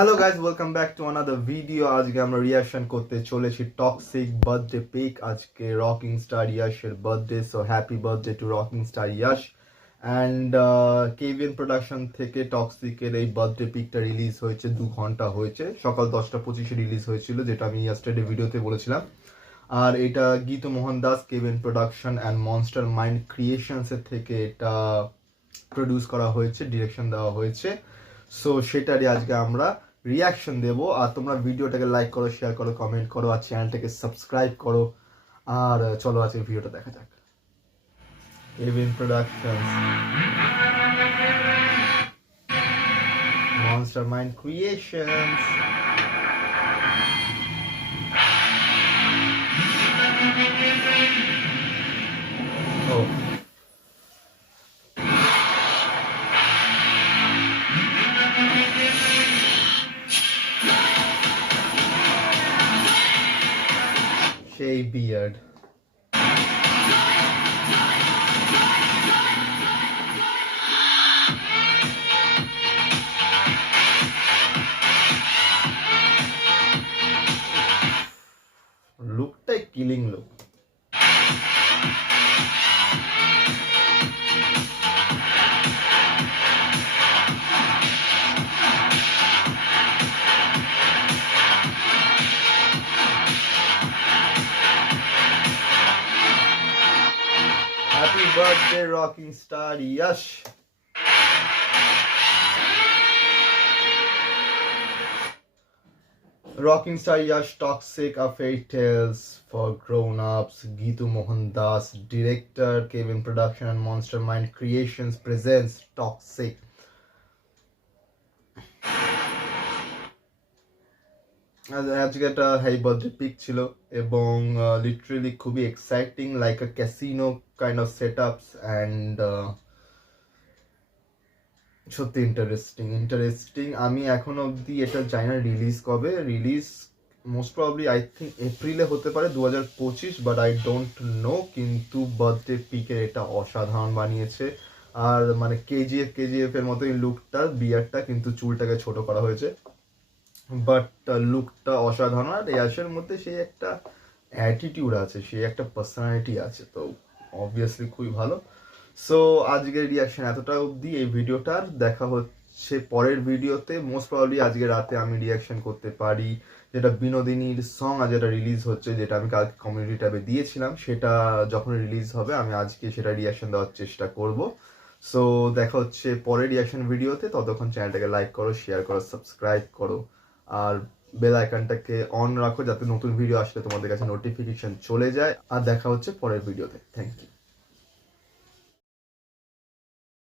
Hello guys, welcome back to another video. আজকে আমরা reaction করতে চলেছি টক্সিক বার্থডে পিক। আজকে রকিং স্টার ইয়াশের birthday, so happy birthday to rocking star Yash. And KVN production থেকে টক্সিকের এই বার্থডে পিকটা রিলিজ হয়েছে, 2 ঘন্টা হয়েছে, সকাল 10টা 25-এ রিলিজ হয়েছিল, যেটা আমি ইয়েস্টারডে ভিডিওতে বলেছিলাম। আর এটা Geetu Mohan Das, KVN production and Monster Mind ক্রিয়েশনসের থেকে এটা প্রডিউস করা হয়েছে, ডিরেকশন দেওয়া হয়েছে। সো সেটারই আজকে আমরা রিয়াকশন দেবো। আর তোমরা ভিডিওটাকে লাইক করো, শেয়ার করো, কমেন্ট করো, আর চ্যানেলটাকে সাবস্ক্রাইব করো। আর চলো আজকে ভিডিওটা দেখা যাক। KVN production, Monster Mind Creations. ও সেই বিয়ার্ড, লুকটাই killing look. Happy birthday, rocking star Yash. Rocking star Yash, Toxic, A Fairy Tales for Grown-Ups. Geetu Mohan Das, director, Kevin Production and Monster Mind Creations presents Toxic. আজকে একটা high birthday pick ছিল এবং literally খুবই exciting, like a casino kind of set আপস। And সত্যি interesting. আমি এখন অবধি এটা জানি না রিলিজ কবে। Release most probably I think এপ্রিলে হতে পারে, 2025, বাট আই ডোন্ট নো। কিন্তু বার্থডে পিকের এটা অসাধারণ বানিয়েছে। আর মানে কেজিএফ এর মতোই লুকটা, বিয়ারটা, কিন্তু চুলটাকে ছোট করা হয়েছে। বাট লুকটা অসাধারণ। আর ইয়াশের মধ্যে সেই একটা অ্যাটিটিউড আছে, সেই একটা পার্সোনালিটি আছে, তো অবভিয়াসলি খুবই ভালো। সো আজকের রিয়াকশন এতটা অবধি। এই ভিডিওটার দেখা হচ্ছে পরের ভিডিওতে। মোস্ট প্রবাবলি আজকে রাতে আমি রিয়াকশন করতে পারি, যেটা বিনোদিনীর সং আজ যেটা রিলিজ হচ্ছে, যেটা আমি কালকে কমিউনিটি ট্যাবে দিয়েছিলাম, সেটা যখন রিলিজ হবে আমি আজকে সেটা রিয়াকশন দেওয়ার চেষ্টা করব। সো দেখা হচ্ছে পরের রিয়াকশন ভিডিওতে। ততক্ষণ চ্যানেলটাকে লাইক করো, শেয়ার করো, সাবস্ক্রাইব করো, আর বেল আইকনটাকে অন রাখো, যাতে নতুন ভিডিও আসলে তোমাদের কাছে নোটিফিকেশন চলে যায়। আর দেখা হচ্ছে পরের ভিডিওতে। Thank you.